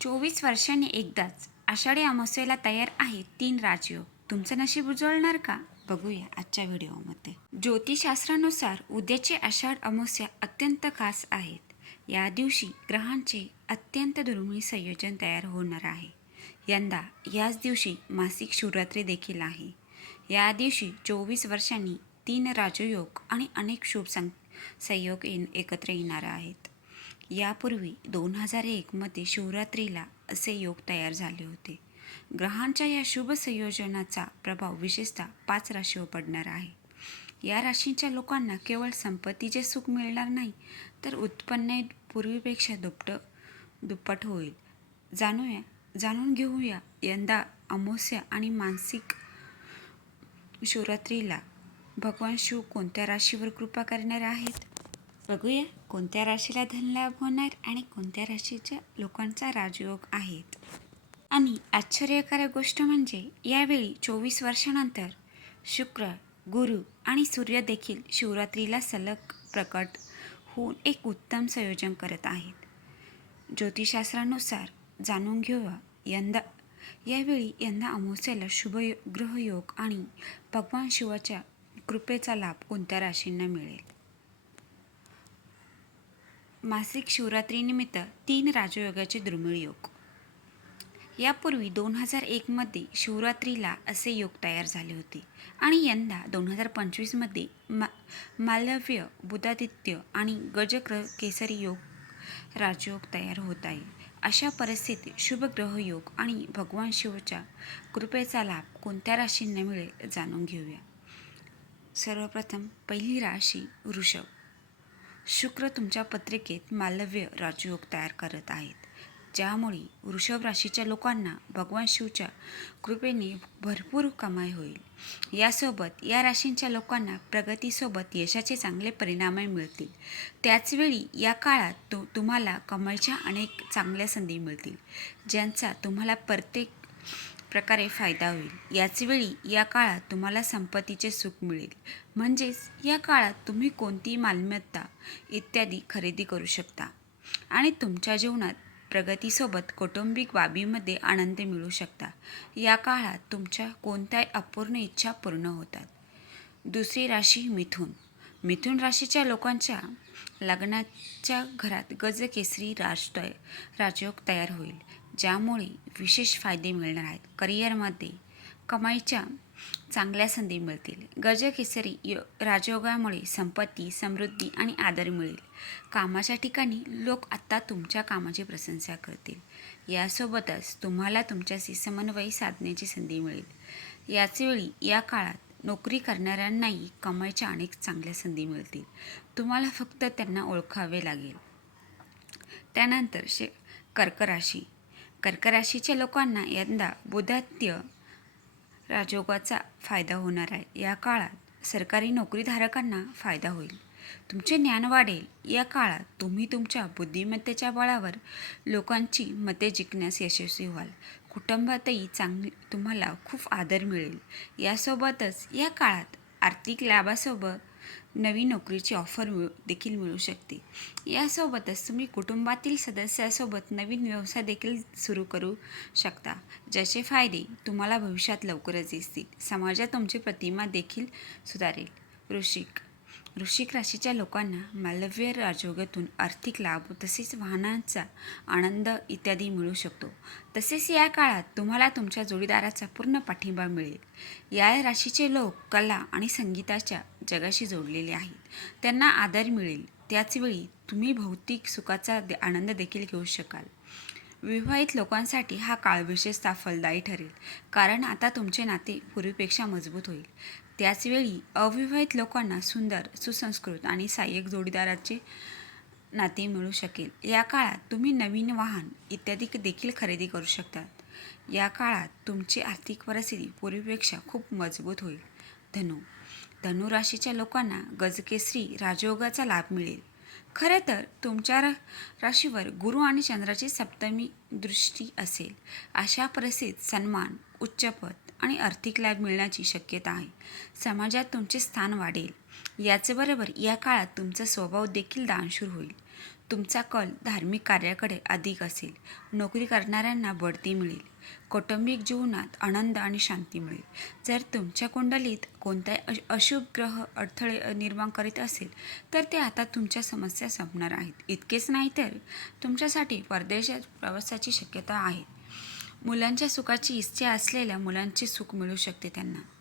चोवीस वर्षांनी एकदाच आषाढी अमावस्येला तयार आहे तीन राजयोग. तुमचं नशीब उजळणार का? बघूया आजच्या व्हिडिओमध्ये. ज्योतिषशास्त्रानुसार उद्याचे आषाढ अमावस्या अत्यंत खास आहेत. या दिवशी ग्रहांचे अत्यंत दुर्मिळ संयोजन तयार होणार आहे. यंदा याच दिवशी मासिक शिवरात्री देखील आहे. या दिवशी चोवीस वर्षांनी तीन राजयोग आणि अनेक शुभ सं संयोग येन एकत्र येणार आहेत. यापूर्वी दोन हजार एकमध्ये शिवरात्रीला असे योग तयार झाले होते. ग्रहांच्या या शुभ संयोजनाचा प्रभाव विशेषतः पाच राशीवर पडणार आहे. या राशींच्या लोकांना केवळ संपत्तीचे सुख मिळणार नाही तर उत्पन्न पूर्वीपेक्षा दुप्ट दुप्पट होईल. जाणूया जाणून घेऊया यंदा अमावस्या आणि मानसिक शिवरात्रीला भगवान शिव कोणत्या राशीवर कृपा करणार आहेत? बघूया कोणत्या राशीला धनलाभ होणार आणि कोणत्या राशीच्या लोकांचा राजयोग आहेत. आणि आश्चर्यकारक गोष्ट म्हणजे यावेळी चोवीस वर्षानंतर शुक्र गुरु आणि सूर्य देखील शिवरात्रीला सलग प्रकट होऊन एक उत्तम संयोजन करत आहेत. ज्योतिषशास्त्रानुसार जाणून घेऊया यंदा यावेळी यंदा अमावस्याला शुभ ग्रहयोग आणि भगवान शिवाच्या कृपेचा लाभ कोणत्या राशींना मिळेल? मासिक शिवरात्रीनिमित्त तीन राजयोगाचे दुर्मिळ योग. यापूर्वी दोन हजार एकमध्ये शिवरात्रीला असे योग तयार झाले होते आणि यंदा दोन हजार पंचवीसमध्ये मा मालव्य बुधादित्य आणि गजग्रह केसरी योग राजयोग तयार होत आहे. अशा परिस्थितीत शुभ ग्रहयोग आणि भगवान शिवच्या कृपेचा लाभ कोणत्या राशींना मिळेल जाणून घेऊया. सर्वप्रथम पहिली राशी वृषभ. शुक्र तुमच्या पत्रिकेत मालव्य राजयोग तयार करत आहेत. ज्यामुळे वृषभ राशीच्या लोकांना भगवान शिवच्या कृपेने भरपूर कमाई होईल. यासोबत या राशींच्या लोकांना प्रगतीसोबत यशाचे चांगले परिणामही मिळतील. त्याचवेळी या काळात तो तुम्हाला कमाईच्या अनेक चांगल्या संधी मिळतील. ज्यांचा तुम्हाला प्रत्येक प्रकारे फायदा होईल. याचवेळी या काळात तुम्हाला संपत्तीचे सुख मिळेल. म्हणजेच या काळात तुम्ही कोणतीही मालमत्ता इत्यादी खरेदी करू शकता. आणि तुमच्या जीवनात प्रगतीसोबत कौटुंबिक बाबीमध्ये आनंद मिळू शकता. या काळात तुमच्या कोणत्याही अपूर्ण इच्छा पूर्ण होतात. दुसरी राशी मिथुन. मिथुन राशीच्या लोकांच्या लग्नाच्या घरात गजकेसरी राष्ट्र राजयोग तयार होईल. ज्यामुळे विशेष फायदे मिळणार आहेत. करिअरमध्ये कमाईच्या चांगल्या संधी मिळतील. गजकेसरी यो राजयोगामुळे संपत्ती समृद्धी आणि आदर मिळेल. कामाच्या ठिकाणी लोक आत्ता तुमच्या कामाची प्रशंसा करतील. यासोबतच तुम्हाला तुमच्याशी समन्वय साधण्याची संधी मिळेल. याचवेळी या काळात नोकरी करणाऱ्यांनाही कमाईच्या अनेक चांगल्या संधी मिळतील. तुम्हाला फक्त त्यांना ओळखावे लागेल. त्यानंतर शे कर्क कर्कराशीच्या कर्क राशीच्या लोकांना यंदा बुधात्य राजयोगाचा फायदा होणार आहे. या काळात सरकारी नोकरीधारकांना फायदा होईल. तुमचे ज्ञान वाढेल. या काळात तुम्ही तुमच्या बुद्धिमत्तेच्या बळावर लोकांची मते जिंकण्यास यशस्वी व्हाल. कुटुंबातही चांगली तुम्हाला खूप आदर मिळेल. यासोबतच या काळात आर्थिक लाभासोबत नवीन नोकरीची ऑफर मिळू देखील मिळू शकते. यासोबतच तुम्ही कुटुंबातील सदस्यासोबत नवीन व्यवसाय देखील सुरू करू शकता ज्याचे फायदे तुम्हाला भविष्यात लवकरच दिसतील. समाजात तुमची प्रतिमा देखील सुधारेल. वृश्चिक वृश्चिक राशीच्या लोकांना मालव्य राजयोगातून आर्थिक लाभ तसेच वाहनांचा आनंद इत्यादी मिळू शकतो. तसेच या काळात तुम्हाला तुमच्या जोडीदाराचा पूर्ण पाठिंबा मिळेल. या राशीचे लोक कला आणि संगीताच्या जगाशी जोडलेले आहेत. त्यांना आदर मिळेल. त्याचवेळी तुम्ही भौतिक सुखाचा दे- आनंद देखील घेऊ शकाल. विवाहित लोकांसाठी हा काळ विशेषतः फलदायी ठरेल. कारण आता तुमचे नाते पूर्वीपेक्षा मजबूत होईल. त्याचवेळी अविवाहित लोकांना सुंदर सुसंस्कृत आणि सहाय्यक जोडीदाराचे नाते मिळू शकेल. या काळात तुम्ही नवीन वाहन इत्यादी देखील खरेदी करू शकतात. या काळात तुमची आर्थिक परिस्थिती पूर्वीपेक्षा खूप मजबूत होईल. धनु धनु राशीच्या लोकांना गजकेसरी राजयोगाचा लाभ मिळेल. खरं तर तुमच्या रा राशीवर गुरु आणि चंद्राची सप्तमी दृष्टी असेल. अशा परिस्थितीत सन्मान उच्चपद आणि आर्थिक लाभ मिळण्याची शक्यता आहे. समाजात तुमचे स्थान वाढेल. याचबरोबर या काळात तुमचा स्वभाव देखील दानशूर होईल. तुमचा कल धार्मिक कार्याकडे अधिक असेल. नोकरी करणाऱ्यांना बढती मिळेल. कौटुंबिक जीवनात आनंद आणि शांती मिळेल. जर तुमच्या कुंडलीत कोणताही अश- अशुभ ग्रह अडथळे निर्माण करीत असेल तर ते आता तुमच्या समस्या संपणार आहेत. इतकेच नाही तर तुमच्यासाठी परदेशात प्रवासाची शक्यता आहे. मुलांच्या सुखाची इच्छा असलेल्या मुलांचे सुख मिळू शकते त्यांना.